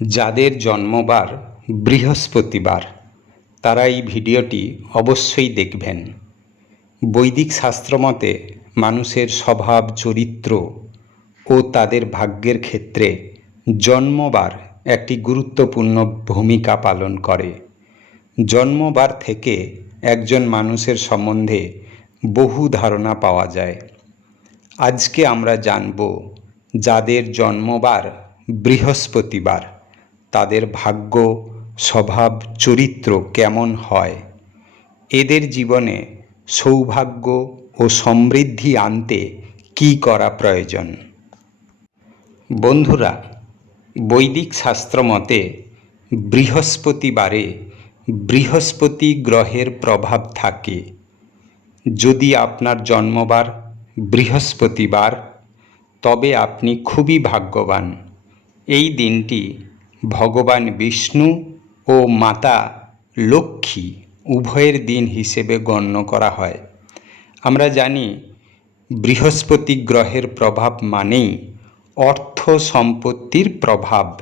যাদের জন্মবার বৃহস্পতিবার তারা এই ভিডিওটি অবশ্যই দেখবেন। বৈদিক শাস্ত্রমতে মানুষের স্বভাব চরিত্র ও তাদের ভাগ্যের ক্ষেত্রে জন্মবার একটি গুরুত্বপূর্ণ ভূমিকা পালন করে। জন্মবার থেকে একজন মানুষের সম্বন্ধে বহু ধারণা পাওয়া যায়। আজকে আমরা জানব যাদের জন্মবার বৃহস্পতিবার তাদের ভাগ্য, স্বভাব, চরিত্র কেমন হয়। এদের জীবনে সৌভাগ্য ও সমৃদ্ধি আনতে কী করা প্রয়োজন। বন্ধুরা, বৈদিক শাস্ত্র মতে বৃহস্পতিবারে বৃহস্পতি গ্রহের প্রভাব থাকে। যদি আপনার জন্মবার বৃহস্পতিবার তবে আপনি খুবই ভাগ্যবান। এই দিনটি ভগবান বিষ্ণু ও মাতা লক্ষ্মী উভয়ের দিন হিসেবে গণ্য করা হয়। আমরা জানি বৃহস্পতি গ্রহের প্রভাব মানেই অর্থ সম্পত্তির প্রভাব।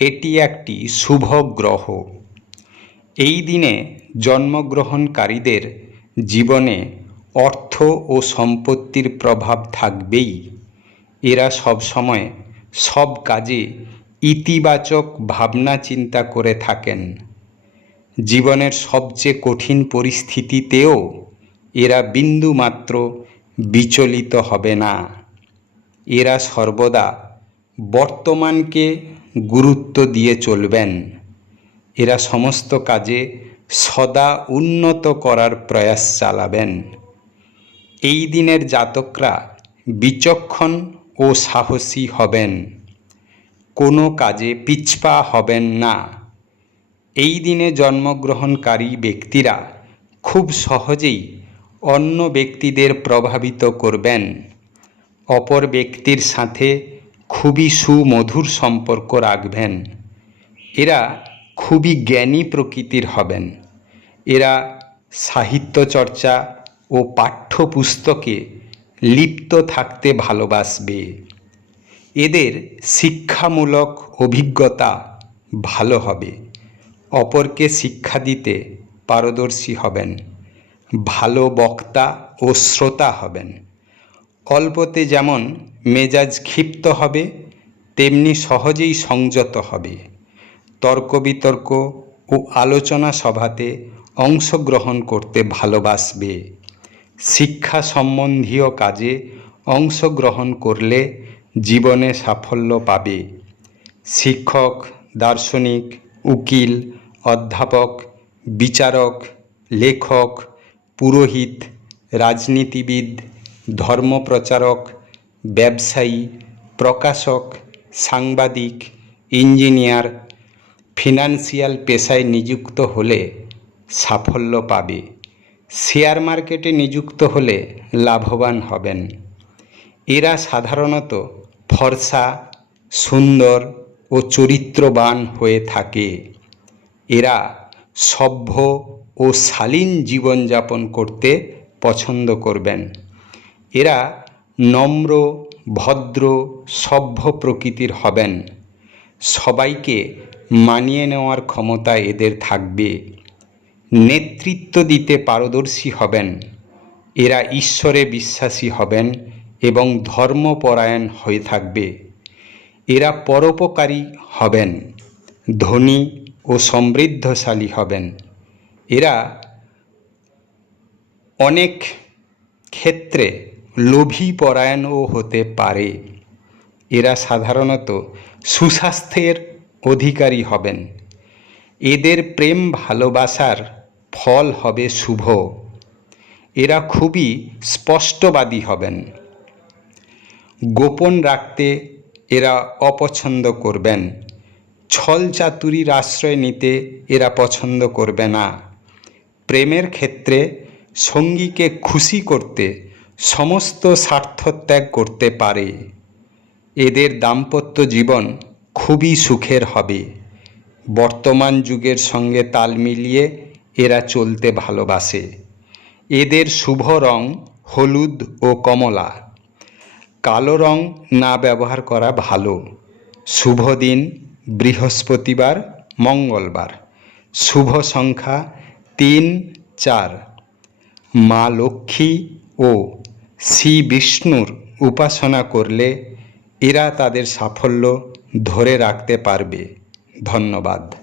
এটি একটি শুভ গ্রহ। এই দিনে জন্মগ্রহণকারীদের জীবনে অর্থ ও সম্পত্তির প্রভাব থাকবেই। এরা সবসময় সব কাজে ইতিবাচক ভাবনা চিন্তা করে থাকেন। জীবনের সবচেয়ে কঠিন পরিস্থিতিতেও এরা বিন্দুমাত্র বিচলিত হবে না। এরা সর্বদা বর্তমানকে গুরুত্ব দিয়ে চলবেন। এরা সমস্ত কাজে সদা উন্নত করার প্রয়াস চালাবেন। এই দিনের জাতকরা বিচক্ষণ ও সাহসী হবেন। কোনো কাজে পিছপা হবেন না। এই দিনে জন্মগ্রহণকারী ব্যক্তিরা খুব সহজেই অন্য ব্যক্তিদের প্রভাবিত করবেন। অপর ব্যক্তির সাথে খুবই সুমধুর সম্পর্ক রাখবেন। এরা খুবই জ্ঞানী প্রকৃতির হবেন। এরা সাহিত্য চর্চা ও পাঠ্যপুস্তকে লিপ্ত থাকতে ভালোবাসবে। এদের শিক্ষামূলক অভিজ্ঞতা ভালো হবে। অপরকে শিক্ষা দিতে পারদর্শী হবেন। ভালো বক্তা ও শ্রোতা হবেন। অল্পতে যেমন মেজাজ ক্ষিপ্ত হবে, তেমনি সহজেই সংযত হবে। তর্ক বিতর্ক ও আলোচনা সভাতে অংশগ্রহণ করতে ভালোবাসবে। শিক্ষা সম্বন্ধীয় কাজে অংশগ্রহণ করলে জীবনে সাফল্য পাবে। শিক্ষক, দার্শনিক, উকিল, অধ্যাপক, বিচারক, লেখক, পুরোহিত, রাজনীতিবিদ, ধর্মপ্রচারক, ব্যবসায়ী, প্রকাশক, সাংবাদিক, ইঞ্জিনিয়ার, ফিনান্সিয়াল পেশায় নিযুক্ত হলে সাফল্য পাবে। শেয়ার মার্কেটে নিযুক্ত হলে লাভবান হবেন। এরা সাধারণত ফর্সা, সুন্দর ও চরিত্রবান হয়ে থাকে। এরা সভ্য ও শালীন জীবনযাপন করতে পছন্দ করবেন। এরা নম্র, ভদ্র, সভ্য প্রকৃতির হবেন। সবাইকে মানিয়ে নেওয়ার ক্ষমতা এদের থাকবে। নেতৃত্ব দিতে পারদর্শী হবেন। এরা ঈশ্বরে বিশ্বাসী হবেন এবং ধর্মপরায়ণ হয়ে থাকবে। এরা পরোপকারী হবেন। ধনী ও সমৃদ্ধশালী হবেন। এরা অনেক ক্ষেত্রে লোভী পরায়ণও হতে পারে। এরা সাধারণত সুস্বাস্থ্যের অধিকারী হবেন। এদের প্রেম ভালোবাসার ফল হবে শুভ। এরা খুবই স্পষ্টবাদী হবেন। গোপন রাখতে এরা অপছন্দ করবেন। ছল চাতুরির আশ্রয় নিতে এরা পছন্দ করবে না। প্রেমের ক্ষেত্রে সঙ্গীকে খুশি করতে সমস্ত স্বার্থত্যাগ করতে পারে। এদের দাম্পত্য জীবন খুবই সুখের হবে। বর্তমান যুগের সঙ্গে তাল মিলিয়ে এরা চলতে ভালোবাসে। এদের শুভ রং হলুদ ও কমলা। কালো রং না ব্যবহার করা ভালো। শুভ দিন বৃহস্পতিবার, মঙ্গলবার। শুভ সংখ্যা 3, 4। মা লক্ষ্মী ও শ্রী বিষ্ণুর উপাসনা করলে এরা তাদের সাফল্য ধরে রাখতে পারবে। ধন্যবাদ।